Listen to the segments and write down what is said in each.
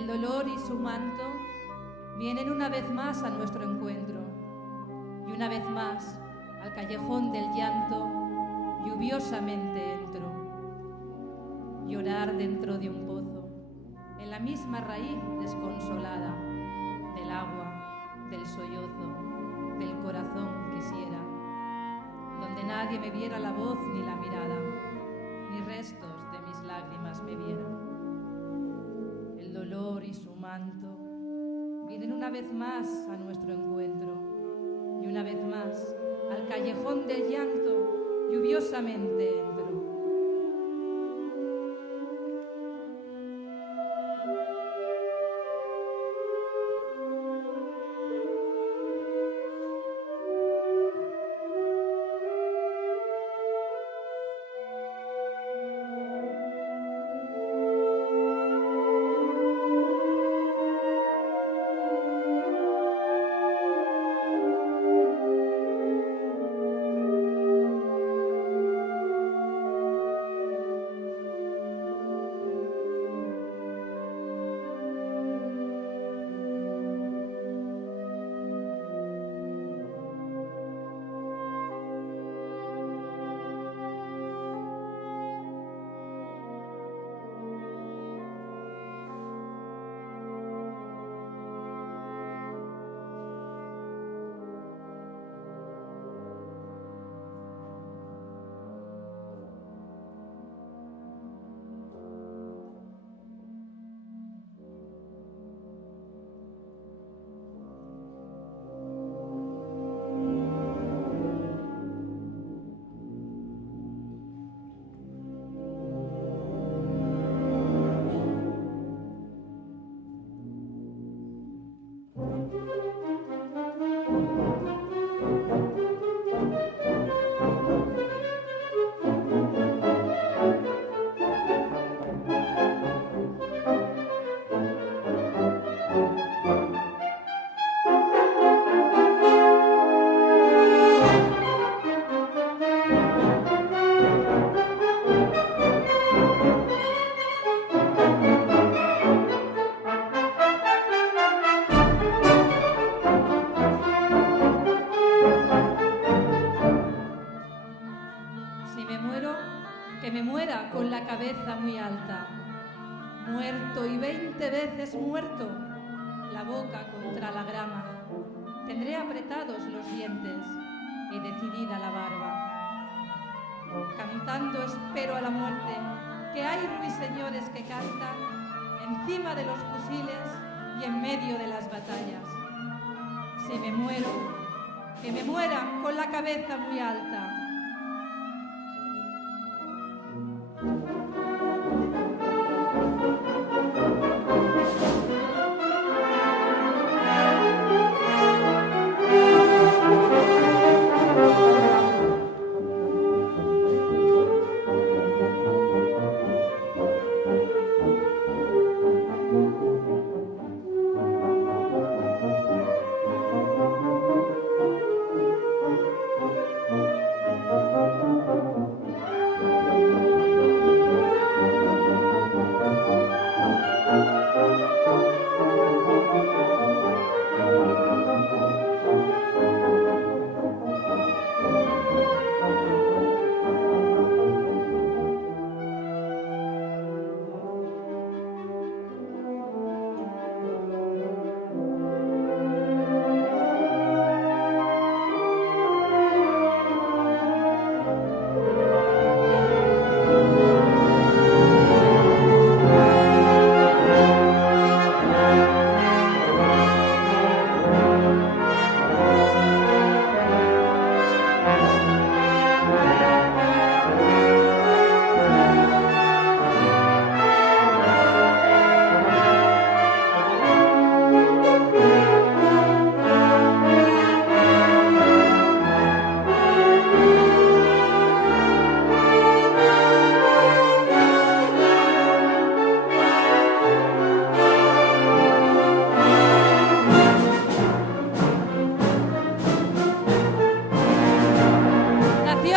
El dolor y su manto vienen una vez más a nuestro encuentro, y una vez más al callejón del llanto lluviosamente entro. Llorar dentro de un pozo, en la misma raíz desconsolada del agua, del sollozo, del corazón quisiera, donde nadie me viera la voz ni la mirada, ni restos de mis lágrimas me vieran. El dolor y su manto vienen una vez más a nuestro encuentro, y una vez más al callejón del llanto lluviosamente entro. Con la cabeza muy alta, muerto y 20 veces muerto, la boca contra la grama. Tendré apretados los dientes y decidida la barba. Cantando espero a la muerte, que hay ruiseñores que cantan encima de los fusiles y en medio de las batallas. Si me muero, que me muera con la cabeza muy alta.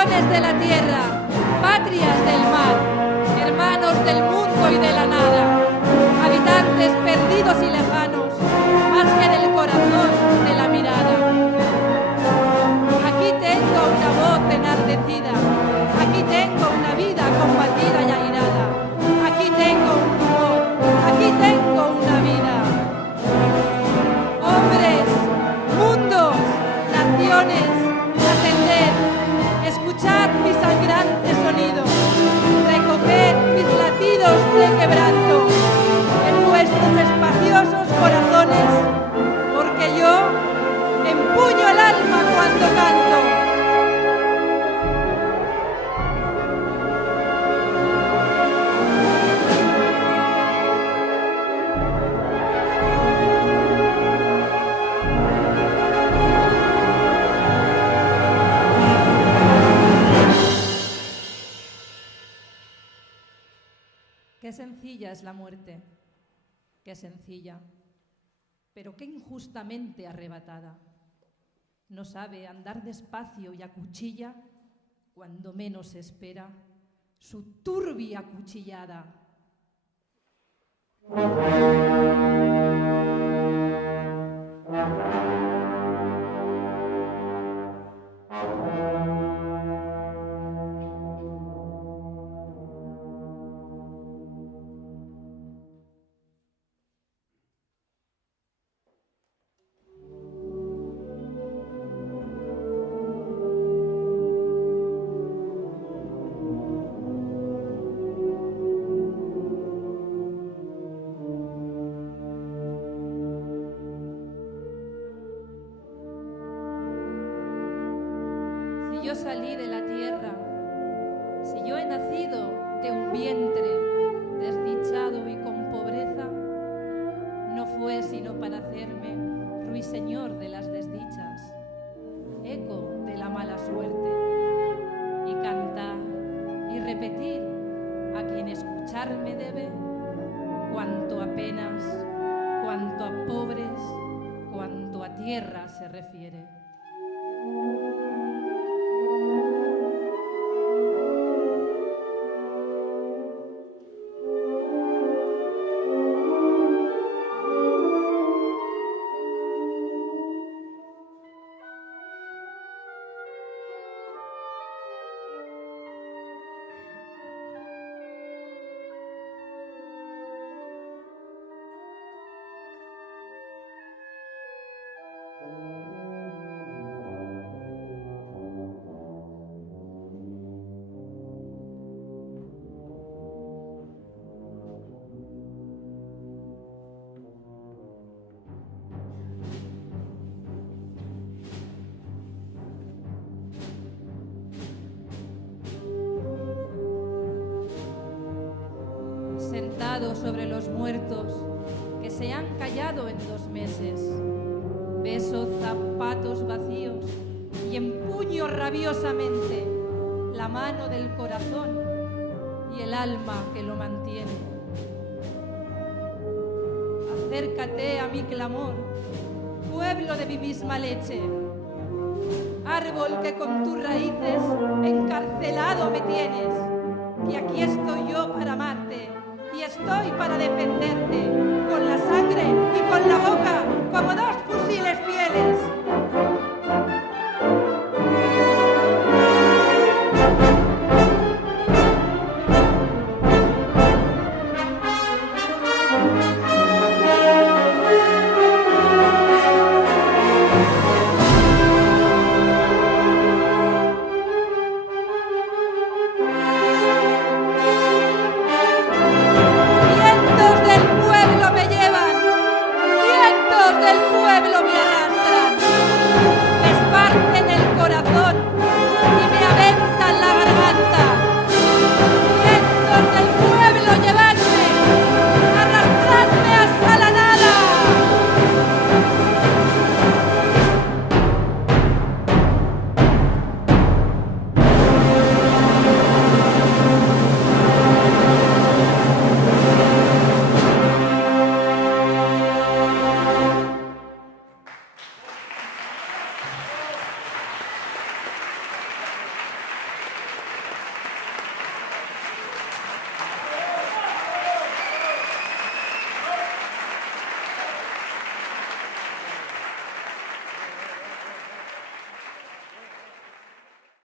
naciones de la tierra, patrias del mar, hermanos del mundo y de la nada, habitantes perdidos y lejanos, más que del corazón de la mirada. Aquí tengo una voz enardecida, aquí tengo una vida combatida y airada, aquí tengo un rumor, aquí tengo una vida. Hombres, mundos, naciones, atended, escuchad mi sangrante sonido, recoged mis latidos de quebranto en vuestros espaciosos corazones, porque yo empuño el alma cuando canto. Qué sencilla es la muerte, qué sencilla, pero qué injustamente arrebatada. No sabe andar despacio y acuchilla, cuando menos se espera, su turbia cuchillada. Si yo salí de la tierra, si yo he nacido de un vientre desdichado y con pobreza, no fue sino para hacerme ruiseñor de las desdichas, eco de la mala suerte, y cantar y repetir a quien escucharme debe cuanto a penas, cuanto a pobres, cuanto a tierra se refiere. Sentado sobre los muertos que se han callado en 2 meses, beso zapatos vacíos y empuño rabiosamente la mano del corazón y el alma que lo mantiene. Acércate a mi clamor, pueblo de mi misma leche, árbol que con tus raíces encarcelado me tienes, que aquí estoy yo para amarte y estoy para defenderte, con la sangre y con la boca, como 2